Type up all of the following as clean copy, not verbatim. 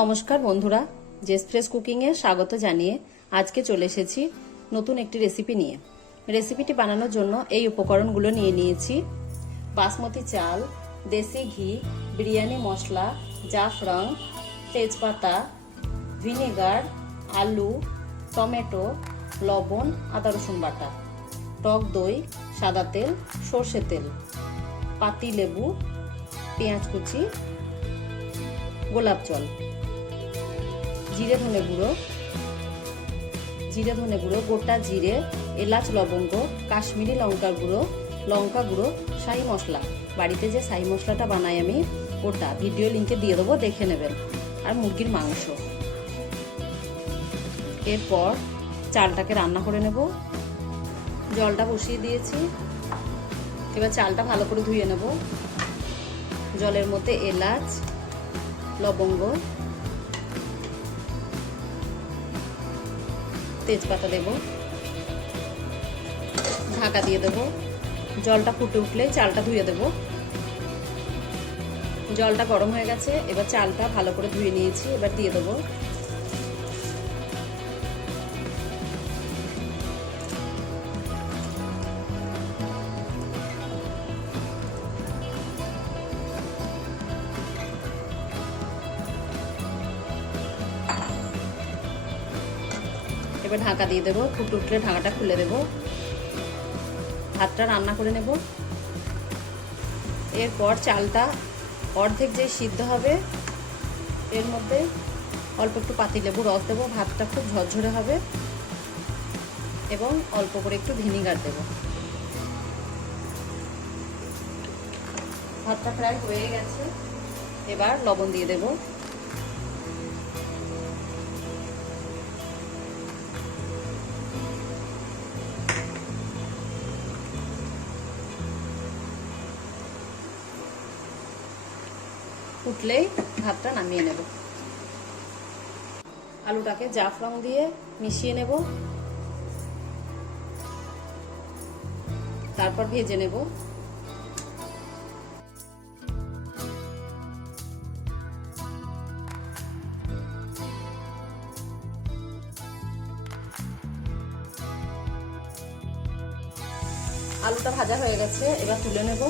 নমস্কার বন্ধুরা, JS fresh কুকিংয়ে স্বাগত জানিয়ে আজকে চলে এসেছি নতুন একটি রেসিপি নিয়ে। রেসিপিটি বানানোর জন্য এই উপকরণগুলো নিয়ে নিয়েছি: বাসমতি চাল, দেশি ঘি, বিরিয়ানি মশলা, জাফরান, তেজপাতা, ভিনেগার, আলু, টমেটো, লবণ, আদা রসুন বাটা, টক দই, সাদা তেল, সর্ষে তেল, পাতি লেবু, পেঁয়াজ কুচি, গোলাপ জল, জিরে ধনে গুঁড়ো, গোটা জিরে, এলাচ, লবঙ্গ, কাশ্মীরি লঙ্কা গুঁড়ো, শাহি মশলা। বাড়িতে যে শাহি মশলাটা বানাই আমি, ওটা ভিডিও লিঙ্কে দিয়ে দেবো, দেখে নেবেন। আর মুরগির মাংস। এরপর চালটাকে রান্না করে নেব। জলটা বসিয়ে দিয়েছি, এবার চালটা ভালো করে ধুয়ে নেব। জলের মধ্যে এলাচ, লবঙ্গ, তেজপাতা দেব, ঢাকা দিয়ে দেব। জলটা ফুটে উঠলে চালটা ধুয়ে দেব। জলটা গরম হয়ে গেছে, এবার চালটা ভালো করে ধুয়ে নিয়েছি, এবার দিয়ে দেব। এবার ঢাকা দিয়ে দেবো। ফুটে উঠলে ঢাকাটা খুলে দেব। ভাতটা রান্না করে নেব। এরপর চালটা অর্ধেক যে সিদ্ধ হবে, এর মধ্যে অল্প একটু পাতিলেবু রস দেবো। ভাতটা খুব ঝরঝরে হবে এবং অল্প করে একটু ভিনিগার দেব। ভাতটা প্রায় হয়ে গেছে, এবার লবণ দিয়ে দেব। উঠলেই ভাতটা নামিয়ে নেব। আলুটাকে জাফরান দিয়ে মিশিয়ে নেব, তারপর ভেজে নেব। আলুটা ভাজা হয়ে গেছে, এবার তুলে নেব।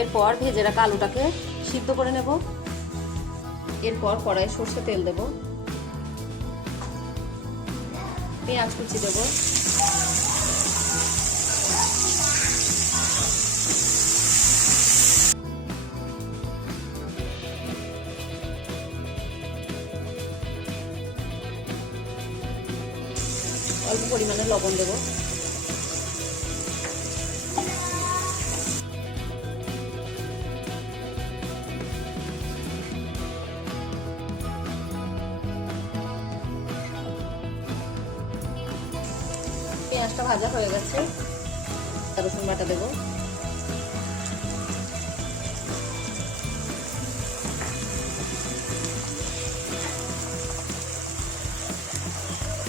এরপর ভেজে রাখা আলুটাকে সিদ্ধ করে নেব। এরপর কড়াইয়ে সর্ষে তেল দেব, পেঁয়াজ কুচি দেব, অল্প পরিমাণে লবণ দেব। পেঁয়াজটা ভাজা হয়ে গেছে, রসুন বাটা দেব।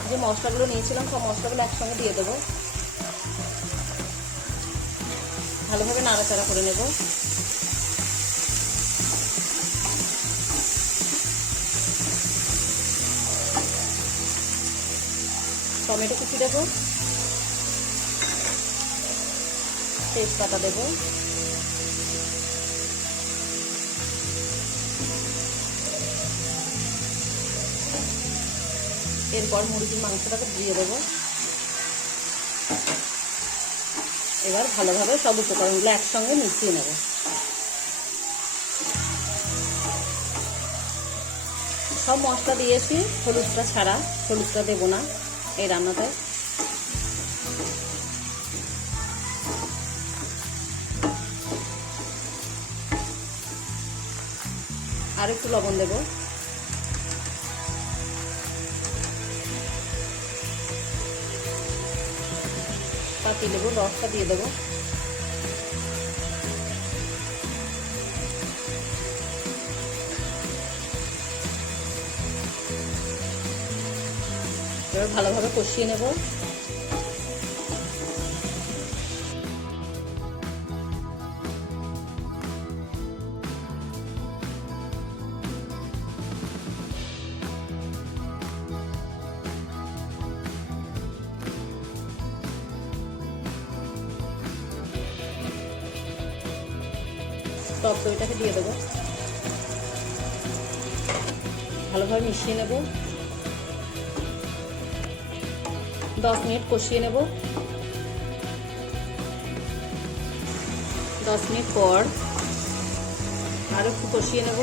যে মশলাগুলো নিয়েছিলাম, সব মশলাগুলো একসঙ্গে দিয়ে দেবো। ভালোভাবে নাড়াচাড়া করে নেব। টমেটো কুচি দেব, তেজপাতা দেব, এরপর মুরগির মাংসটাকে দিয়ে দেব। এবার ভালোভাবে সব উপকরণগুলো একসঙ্গে মিশিয়ে নেব। সব মশলা দিয়েছি, হলুদটা ছাড়া। হলুদটা দেব না এই রান্নাতে। আর একটু লবণ দেব। পাতিলেবুর রসটা দিয়ে দেবো। এবার ভালোভাবে কষিয়ে নেব। টক দইটাকে দিয়ে দেবো, ভালোভাবে মিশিয়ে নেব। 10 মিনিট কষিয়ে নেব। 10 মিনিট পর আরো একটু কষিয়ে নেব।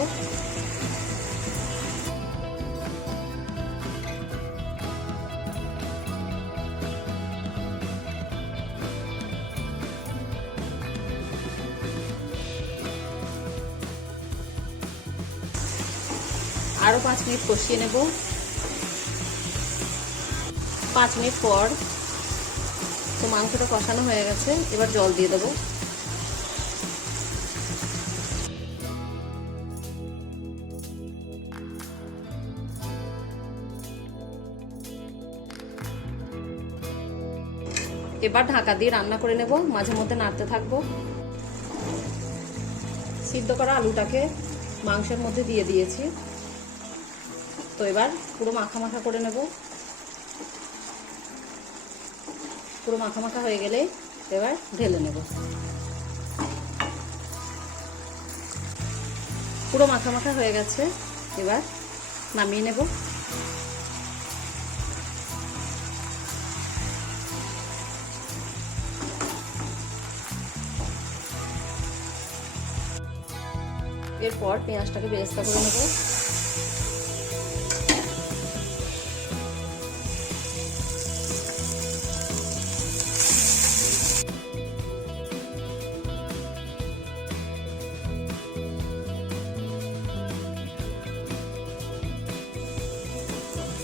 আরো 5 মিনিট কষিয়ে নেব। 5 মিনিট পর তো মাংসটা কষানো হয়ে গেছে, এবার জল দিয়ে দেবো। এবার ঢাকা দিয়ে রান্না করে নেব, মাঝে মধ্যে নাড়তে থাকবো। সিদ্ধ করা আলুটাকে মাংসের মধ্যে দিয়ে দিয়েছি, তো এবার পুরো মাখা মাখা করে নেব। পুরো মাখা মাখা হয়ে গেলে এবার ঢেলে নেব। পুরো মাখা মাখা হয়ে গেছে, এবার নামিয়ে নেব। এরপর পেঁয়াজটাকে বেরেস্তা করে নেব।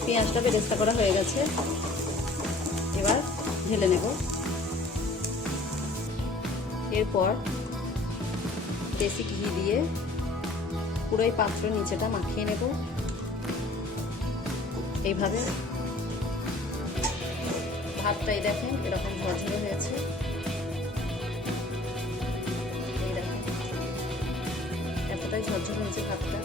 পেঁয়াজটা বেরেস্তা করা হয়ে গেছে, এবার ঢেলে নেব। এরপর দেশি ঘি দিয়ে পুরো এই পাত্রের নিচেটা মাখিয়ে নেব। এইভাবে ভাতটাই দেখেন এরকম ঝরঝরে হয়েছে, এই দেখেন এতটাই ঝরঝরে হয়েছে ভাতটা।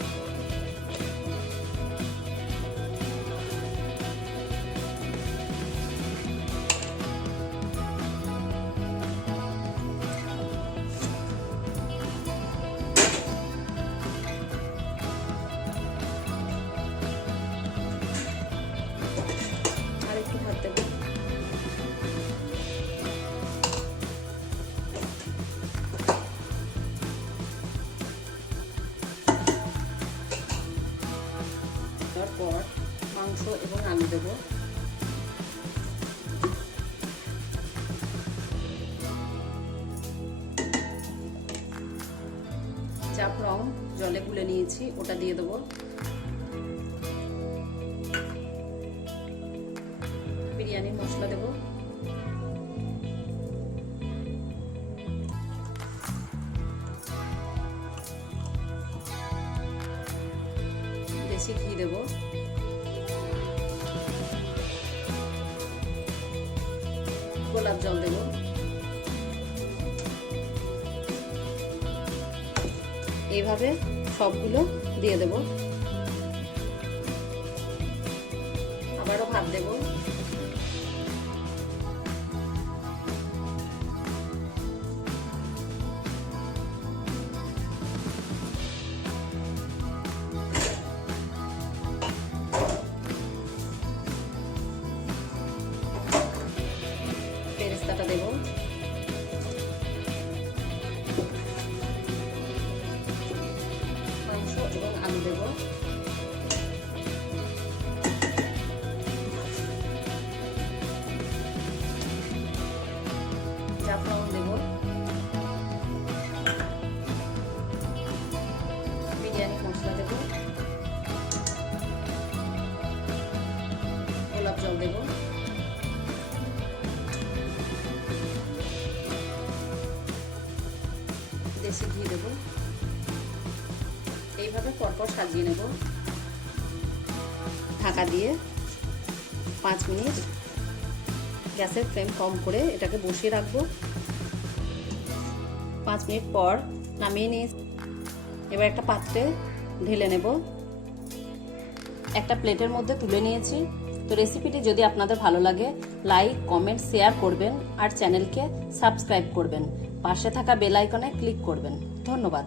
ভাত দেব, তারপর মাংস এবং আলু দেব। জাফরান জলে গুলে নিয়েছি, ওটা দিয়ে দেবো। বিরিয়ানি মশলা দেব, দেশি ঘি দেব, গোলাপ জল দেব। এইভাবে সবগুলো দিয়ে দেব। আবারও ভাত দেব। বেরেস্তাটা দেব, মাংস এবং আলু দেব, জাফরান দেব, বিরিয়ানি মশলা দেব, গোলাপ জল দেব, দেশি ঘি দেব। এইভাবে পরপর সাজিয়ে নেব ঢাকা দিয়ে। 5 মিনিট গ্যাসের ফ্লেম কম করে এটাকে বসিয়ে রাখবো। 5 মিনিট পর নামিয়ে নিয়ে এবার একটা পাত্রে ঢেলে নেব। একটা প্লেটের মধ্যে তুলে নিয়েছি। তো রেসিপিটি যদি আপনাদের ভালো লাগে লাইক, কমেন্ট, শেয়ার করবেন আর চ্যানেলকে সাবস্ক্রাইব করবেন। পাশে থাকা বেল আইকনে ক্লিক করবেন। ধন্যবাদ।